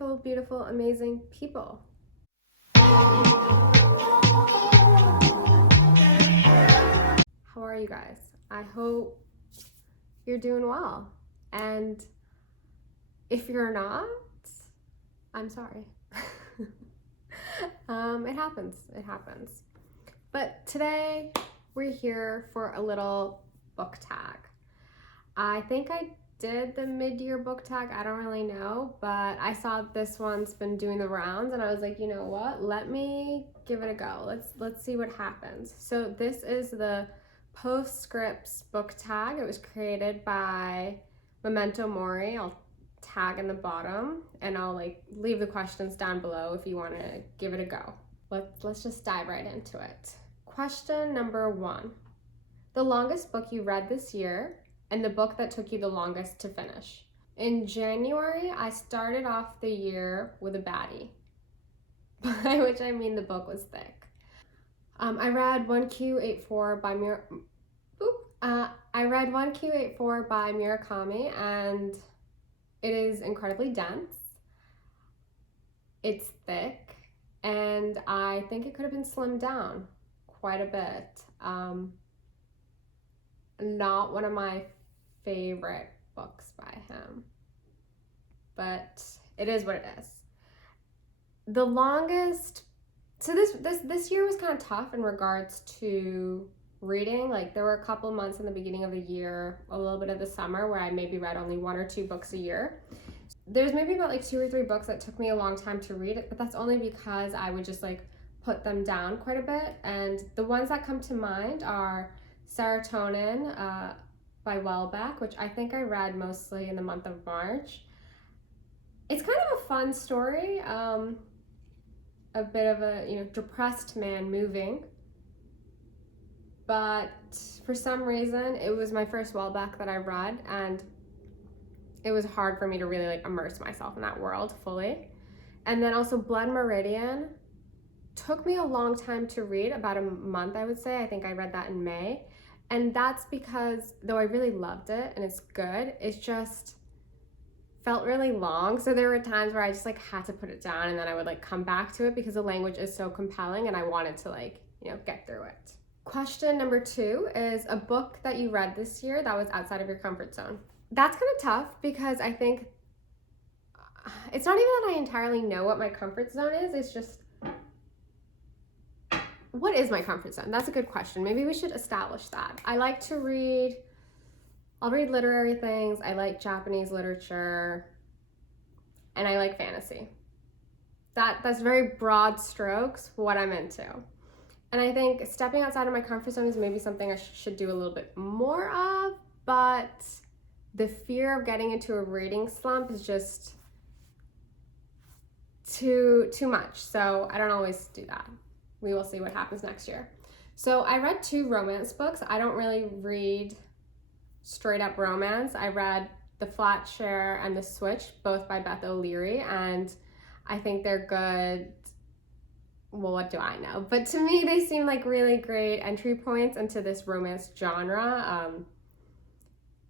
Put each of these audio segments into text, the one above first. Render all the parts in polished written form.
wonderful, beautiful, amazing people. How are you guys? I hope you're doing well. And if you're not, I'm sorry. It happens. But today we're here for a little book tag. I think I did the mid-year book tag, I don't really know, but I saw this one's been doing the rounds and I was like, you know what, let me give it a go. Let's see what happens. So this is the Postscript book tag. It was created by Memento Mori. I'll tag in the bottom and I'll leave the questions down below if you want to give it a go. Let's just dive right into it. Question number 1. The longest book you read this year and the book that took you the longest to finish. In January, I started off the year with a baddie, by which I mean the book was thick. I read 1Q84 by Murakami, and it is incredibly dense. It's thick, and I think it could have been slimmed down quite a bit. Not one of my favorite books by him, but it is what it is. The longest, so this year was kind of tough in regards to reading. There were a couple months in the beginning of the year, a little bit of the summer, where I maybe read only 1 or 2 books a year. There's maybe about 2 or 3 books that took me a long time to read, but that's only because I would just put them down quite a bit. And the ones that come to mind are Serotonin by Welbeck, which I think I read mostly in the month of March. It's kind of a fun story, a bit of a depressed man moving, but for some reason it was my first Welbeck that I read, and it was hard for me to really immerse myself in that world fully. And then also Blood Meridian took me a long time to read, about a month I would say. I think I read that in May. And that's because, though I really loved it and it's good, it just felt really long. So there were times where I just had to put it down, and then I would come back to it because the language is so compelling and I wanted to get through it. Question number 2 is a book that you read this year that was outside of your comfort zone. That's kind of tough because I think it's not even that I entirely know what my comfort zone is. It's just, what is my comfort zone? That's a good question. Maybe we should establish that. I like to read, I'll read literary things. I like Japanese literature, and I like fantasy. That's very broad strokes what I'm into. And I think stepping outside of my comfort zone is maybe something I should do a little bit more of, but the fear of getting into a reading slump is just too much. So I don't always do that. We will see what happens next year. So I read 2 romance books. I don't really read straight up romance. I read The Flat Share and The Switch, both by Beth O'Leary, and I think they're good. Well, what do I know? But to me, they seem like really great entry points into this romance genre.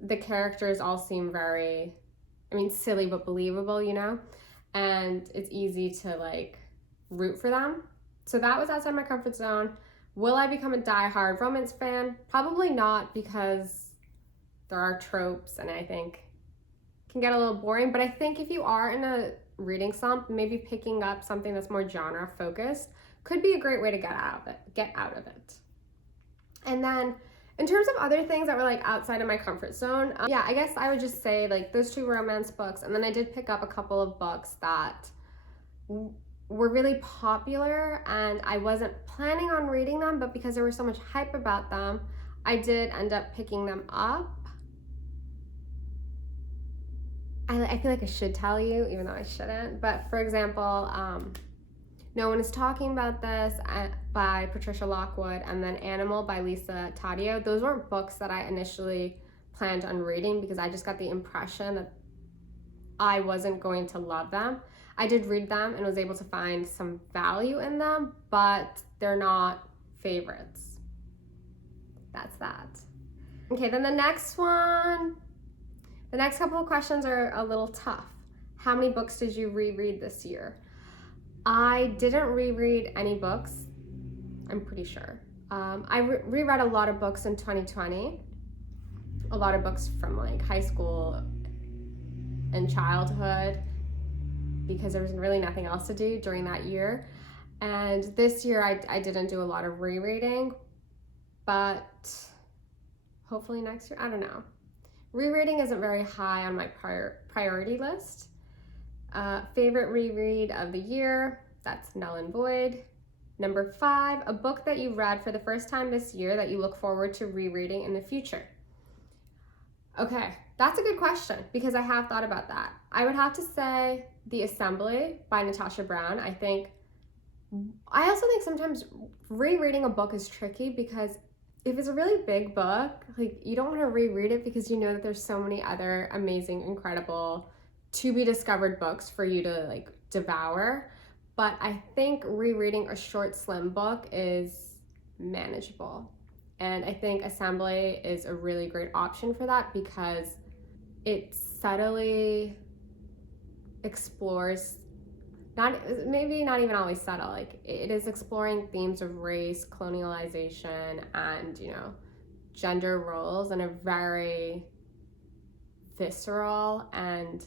The characters all seem very, silly but believable, and it's easy to root for them. So that was outside my comfort zone. Will I become a diehard romance fan? Probably not, because there are tropes and I think it can get a little boring. But I think if you are in a reading slump, maybe picking up something that's more genre focused could be a great way to get out of it. And then in terms of other things that were outside of my comfort zone, I guess I would just say those 2 romance books, and then I did pick up a couple of books that were really popular and I wasn't planning on reading them, but because there was so much hype about them, I did end up picking them up. I feel like I should tell you, even though I shouldn't, but for example, No One Is Talking About This by Patricia Lockwood, and then Animal by Lisa Taddeo. Those weren't books that I initially planned on reading because I just got the impression that I wasn't going to love them. I did read them and was able to find some value in them, but they're not favorites. That's that. Okay, then the next couple of questions are a little tough. How many books did you reread this year? I didn't reread any books, I'm pretty sure. I reread a lot of books in 2020, a lot of books from like high school and childhood, because there was really nothing else to do during that year. And this year I didn't do a lot of rereading, but hopefully next year, I don't know. Rereading isn't very high on my priority list. Favorite reread of the year, that's null and void. Number 5, a book that you read for the first time this year that you look forward to rereading in the future. Okay, that's a good question because I have thought about that. I would have to say The Assembly by Natasha Brown. I also think sometimes rereading a book is tricky because if it's a really big book, like you don't want to reread it because you know that there's so many other amazing, incredible, to be discovered books for you to like devour. But I think rereading a short, slim book is manageable. And I think Assembly is a really great option for that because it subtly explores, maybe not even always subtle, like it is exploring themes of race, colonialization, and, you know, gender roles in a very visceral and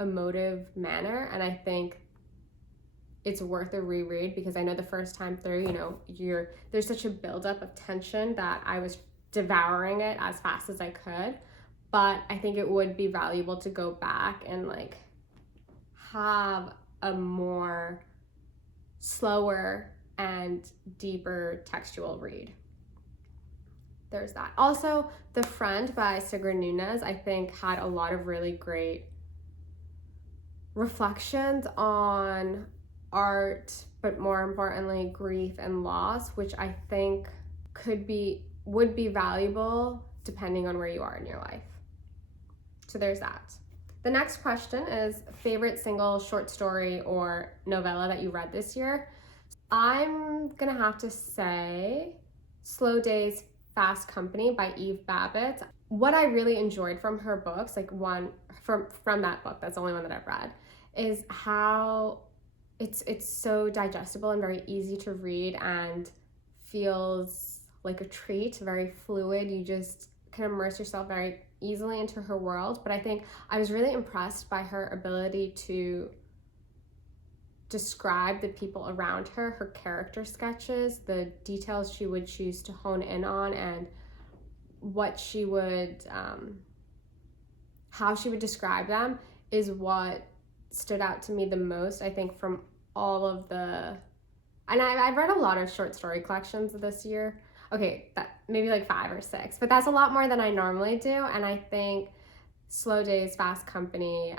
emotive manner. And I think it's worth a reread because I know the first time through, you know, there's such a buildup of tension that I was devouring it as fast as I could. But I think it would be valuable to go back and like have a more slower and deeper textual read. There's that. Also, The Friend by Sigrid Nunez, I think had a lot of really great reflections on art, but more importantly, grief and loss, which I think would be valuable depending on where you are in your life. So there's that. The next question is favorite single short story or novella that you read this year. I'm gonna have to say Slow Days, Fast Company by Eve Babbitt. What I really enjoyed from her books, like one from that book, that's the only one that I've read, is how it's so digestible and very easy to read and feels like a treat, very fluid. You just can immerse yourself very easily into her world. But I think I was really impressed by her ability to describe the people around her, her character sketches, the details she would choose to hone in on, and what she would, how she would describe them is what stood out to me the most, I think, from all of the, and I've read a lot of short story collections this year. Okay, that maybe like 5 or 6, but that's a lot more than I normally do. And I think Slow Days, Fast Company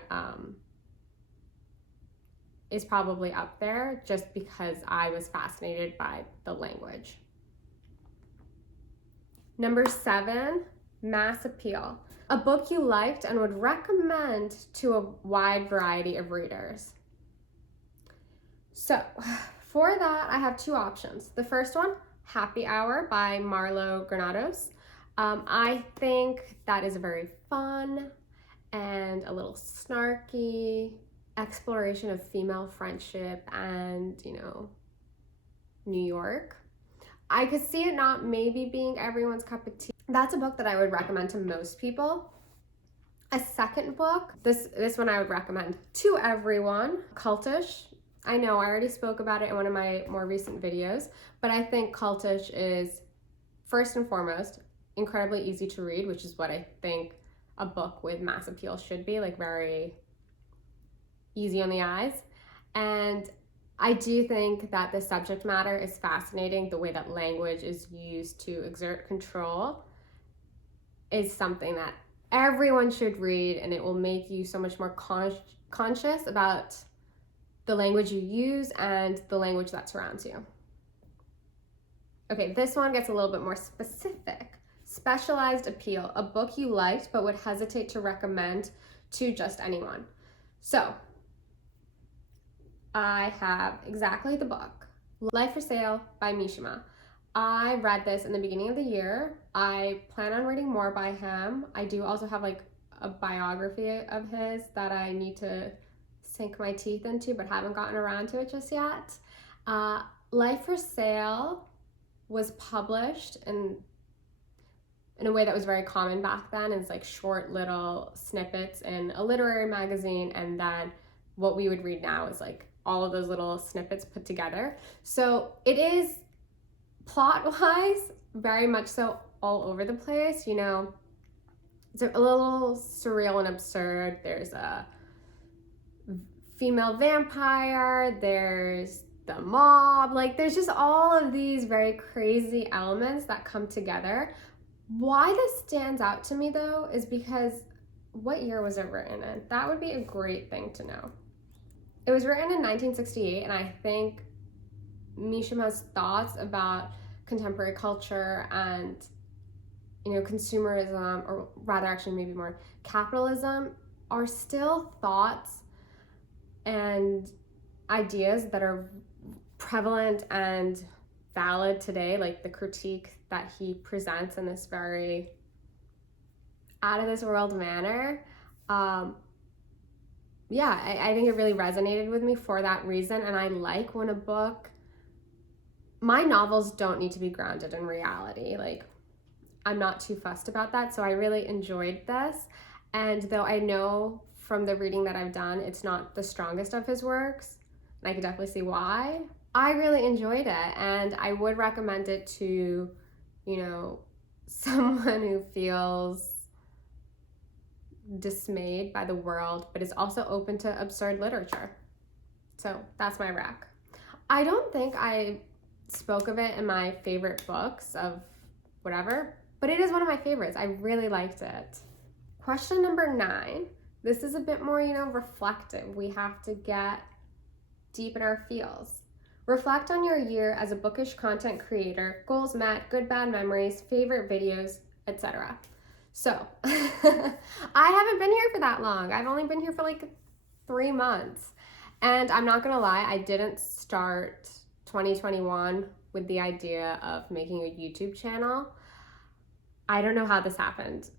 is probably up there just because I was fascinated by the language. Number 7, Mass Appeal. A book you liked and would recommend to a wide variety of readers. So for that, I have 2 options. The first one, Happy Hour by Marlo Granados. I think that is a very fun and a little snarky exploration of female friendship and, you know, New York. I could see it not maybe being everyone's cup of tea. That's a book that I would recommend to most people. A second book, this one I would recommend to everyone, Cultish. I know I already spoke about it in one of my more recent videos, but I think Cultish is first and foremost incredibly easy to read, which is what I think a book with mass appeal should be, like very easy on the eyes. And I do think that the subject matter is fascinating. The way that language is used to exert control is something that everyone should read, and it will make you so much more conscious about the language you use and the language that surrounds you. Okay, this one gets a little bit more specific. Specialized Appeal, a book you liked but would hesitate to recommend to just anyone. So, I have exactly the book, Life for Sale by Mishima. I read this in the beginning of the year. I plan on reading more by him. I do also have like a biography of his that I need to sink my teeth into, but haven't gotten around to it just yet. Life for Sale was published in a way that was very common back then. It's like short little snippets in a literary magazine, and then what we would read now is like all of those little snippets put together. So it is plot-wise very much so all over the place, you know. It's a little surreal and absurd. There's a female vampire, there's the mob, like there's just all of these very crazy elements that come together. Why this stands out to me though is because what year was it written in? That would be a great thing to know. It was written in 1968, and I think Mishima's thoughts about contemporary culture and, you know, consumerism, or rather actually maybe more capitalism, are still thoughts and ideas that are prevalent and valid today. Like the critique that he presents in this very out of this world manner. Yeah, I think it really resonated with me for that reason. And I like when a book, my novels don't need to be grounded in reality. Like, I'm not too fussed about that. So I really enjoyed this. And though I know from the reading that I've done, it's not the strongest of his works, and I can definitely see why, I really enjoyed it. And I would recommend it to, you know, someone who feels dismayed by the world, but is also open to absurd literature. So that's my rec. I don't think I spoke of it in my favorite books of whatever, but it is one of my favorites. I really liked it. Question number 9. This is a bit more, you know, reflective. We have to get deep in our feels. Reflect on your year as a bookish content creator, goals met, good bad memories, favorite videos, etc. So, I haven't been here for that long. I've only been here for like 3 months. And I'm not gonna lie, I didn't start 2021 with the idea of making a YouTube channel. I don't know how this happened.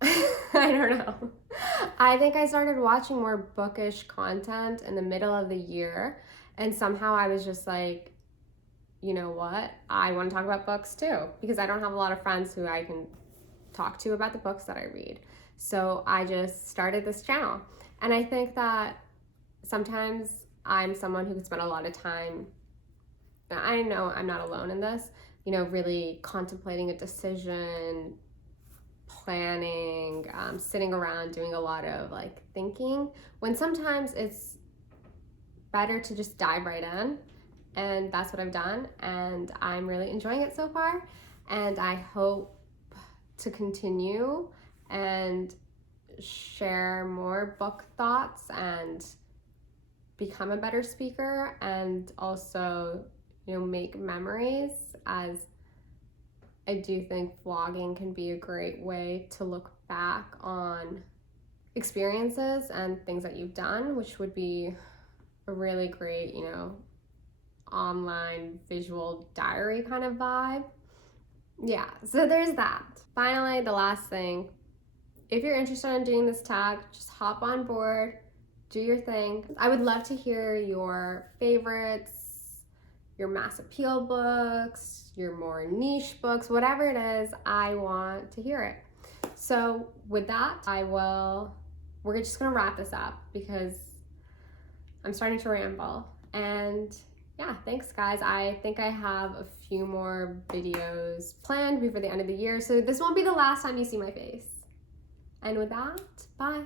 I don't know. I think I started watching more bookish content in the middle of the year, and somehow I was just like, you know what? I want to talk about books too, because I don't have a lot of friends who I can talk to about the books that I read. So I just started this channel. And I think that sometimes I'm someone who can spend a lot of time, I know I'm not alone in this, you know, really contemplating a decision, planning, sitting around doing a lot of like thinking, when sometimes it's better to just dive right in. And that's what I've done, and I'm really enjoying it so far, and I hope to continue and share more book thoughts and become a better speaker, and also, you know, make memories, as I do think vlogging can be a great way to look back on experiences and things that you've done, which would be a really great, you know, online visual diary kind of vibe. Yeah, so there's that. Finally, the last thing, if you're interested in doing this tag, just hop on board, do your thing. I would love to hear your favorites, your mass appeal books, your more niche books, whatever it is, I want to hear it. So with that, we're just gonna wrap this up because I'm starting to ramble. And yeah, thanks guys. I think I have a few more videos planned before the end of the year, so this won't be the last time you see my face. And with that, bye.